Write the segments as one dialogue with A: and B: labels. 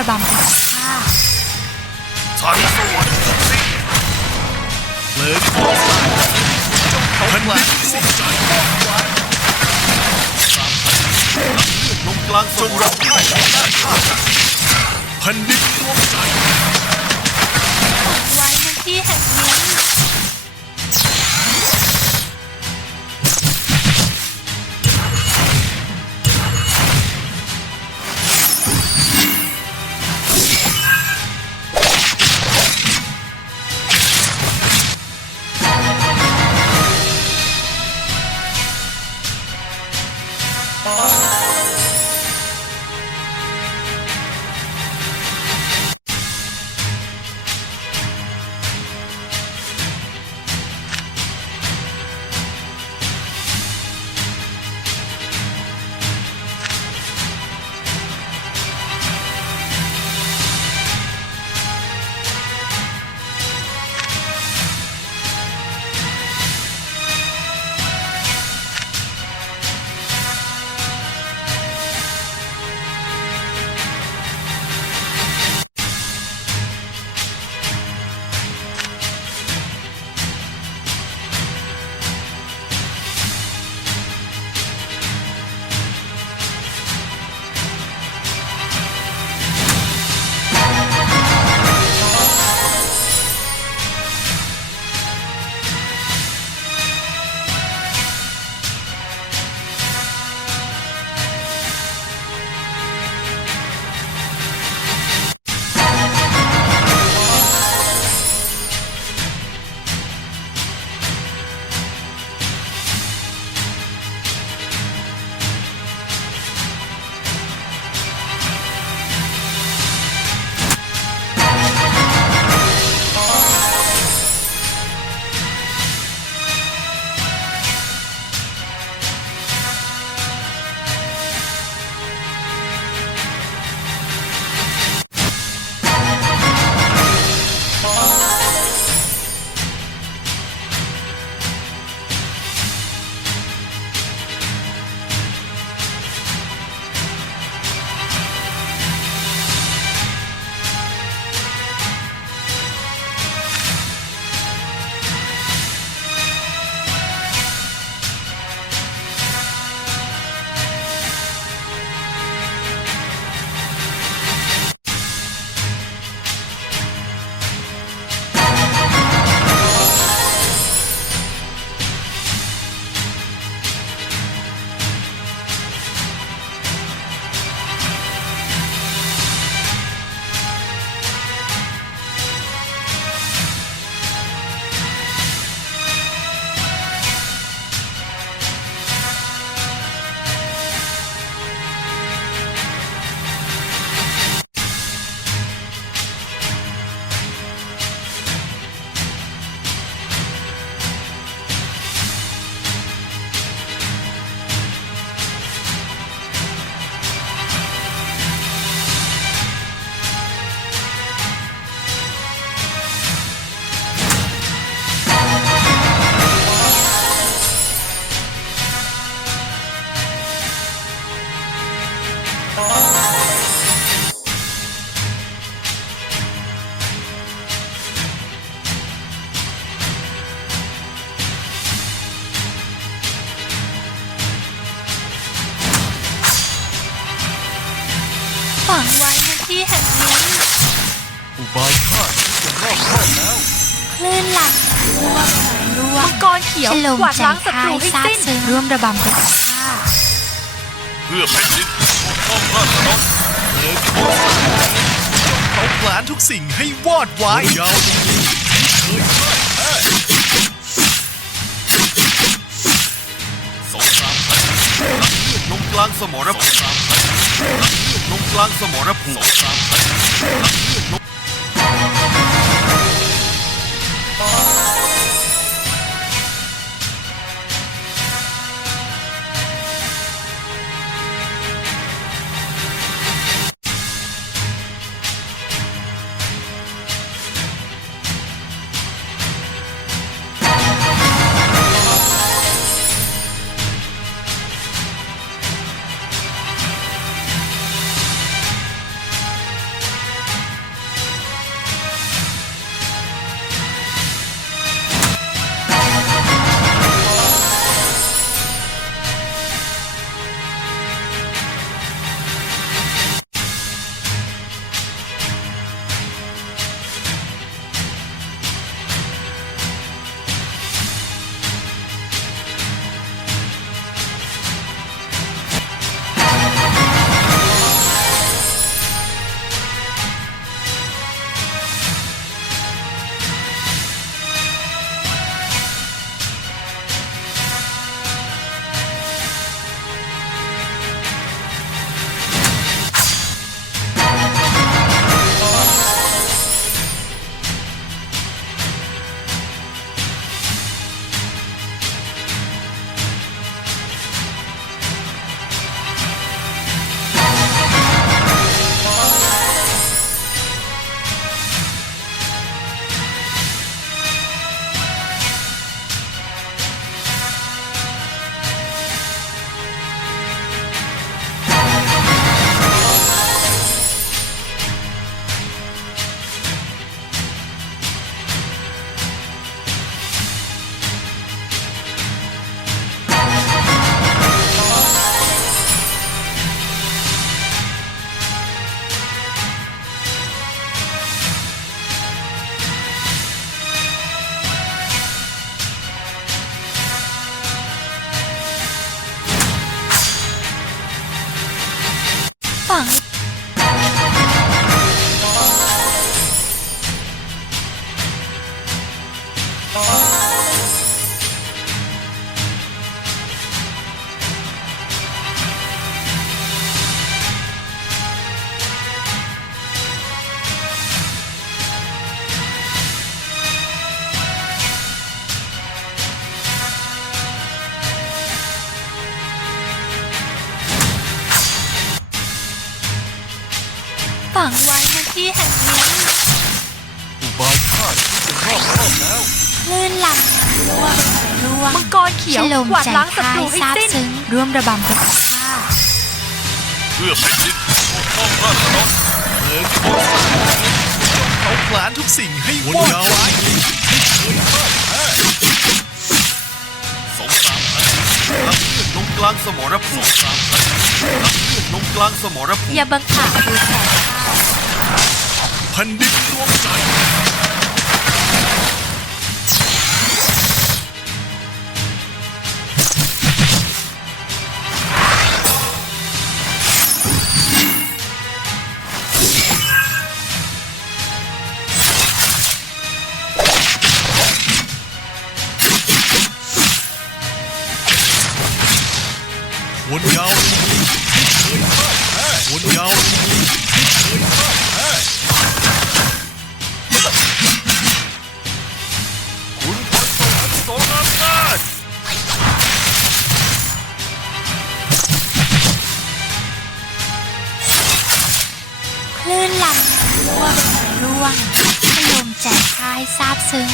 A: ระบำกับข้า
B: ชันสวรรค์ทุกสิ่งเลิงของสารแผ่นดินสิ้นใจมอบไว้ลงกลางสมรภูมิแผ่นดินรวมใจ
A: ไว้ในที่แห่งนี้ ฝั
B: ขี
C: ยว
A: ถล่ม
C: กวาด
A: ใจ
C: ล้างศัตรูให้
A: ซา
C: สิ้น
A: ซึ้งร่วมระบำกับข้า
B: เพื่อแผ่นดินปกป้องราษฎรเพลิงของสารเผาผลาญทุกสิ่งให้วอดวายยาวตรงนี้เคยพ่ายแพ้สงครามแผ่นดินรักเลือดลงกลางสมรภูมิรักเลือดลงกลางสมรภูมิสงครามแผ่นดินรักเลือดลง
A: ฝั ฝังไว้ในที่แห่งนี้
D: อุบายฆ่าที่จะรอบรอบแล้ว
A: คลื่นลำร่วงร่วง
C: มังกรเขียว
A: ฉลม
C: กวาด
A: ใจ
C: ล้างศั
A: พา
C: ตรู
A: ย
C: ให้
A: ซาบ
C: สิ้น
A: ซึ้งร่วมระบำไปกับข้า
D: เพื่อแผ่นดินปกป้องราษฎร
B: เลิกโคตรเขาผลาญทุกสิ่งให้วอดวาย
D: สงครามแผ่นดินรับเลือดลงกลางสมรภูมิสงครามแผ่นดินรับเลือดลงกลางสมรภูมิ
A: อย่าบังอาจดูแคลนข้า
B: แผ่นดินรวมใจ วนยาวไม่เคยพลาดแพ้วนยาวไม่เคยพลาด
D: คุณพลสวรรค์ทรงอำนาจ
A: คลื่นลำร่วงร่วงฉลมใจพายซาบซึ้ง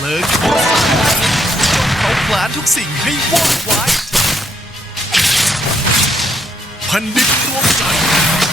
B: เลิกโคตรเขาผลาญทุกสิ่งให้วอดวายแผ่นดินรวมใจ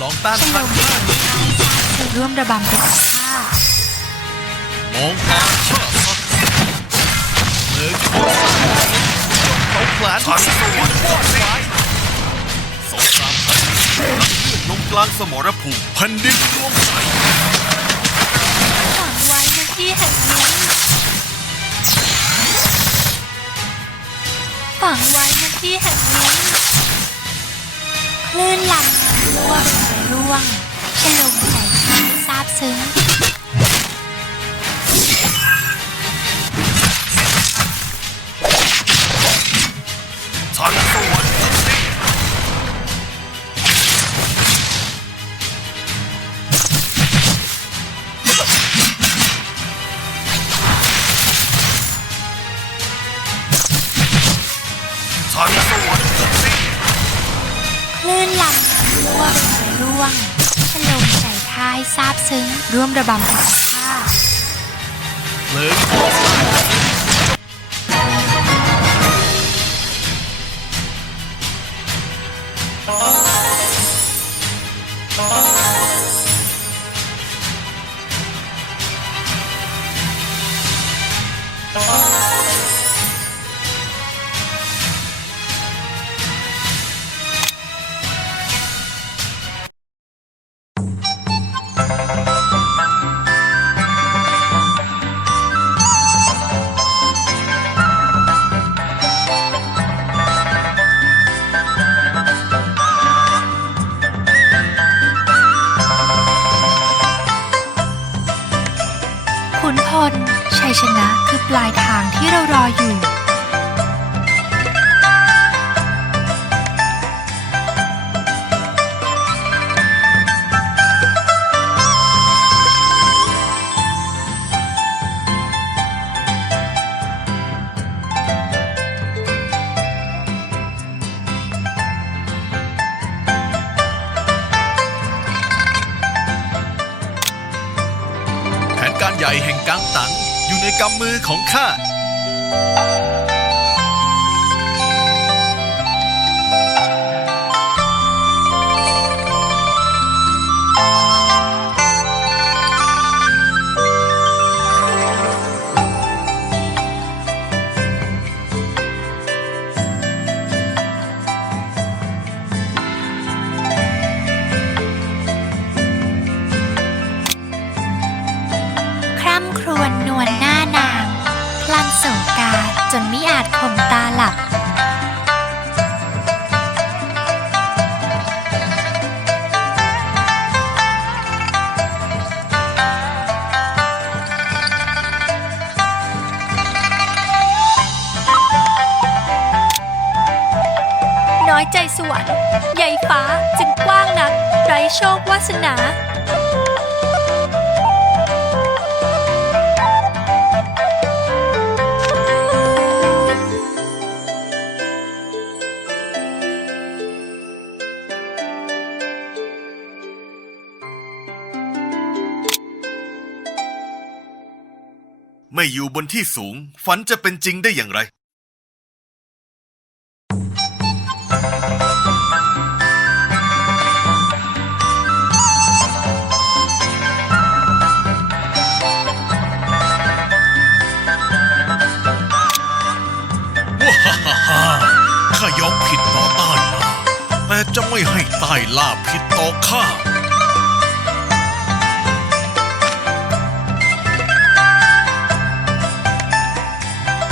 A: ล
B: องต้าน
A: ฉล
B: ทาน
A: ม
B: ข้า
A: ใจพายซาบซึ้งร่วมระบำไปกับข้า
B: มองตาข้าเลิกโคตรเขาผลาญทุกสิ่งให้วอดวาย
D: สงครามแผ่นดินรับเลือดลงกลางสมรภูมิ
B: แผ่นดินรวมใจ
A: ฝังไว้ในที่แห่งนี้ฝังไว้ในที่แห่งนี้คลื่นลำ ร่วงร่วงฉลมใจพายซาบซึ้ง ระบำ
B: ใหญ่แห่งกังตังอยู่ในกำมือของข้า
A: น้อยใจสวรรค์ใหญ่ฟ้าจึงกว้างนัก ไร้โชควาสนา
D: ไม่อยู่บนที่สูง ฝันจะเป็นจริงได้อย่างไร
B: จะไม่ให้ใต้ล่าผิดต่อข้า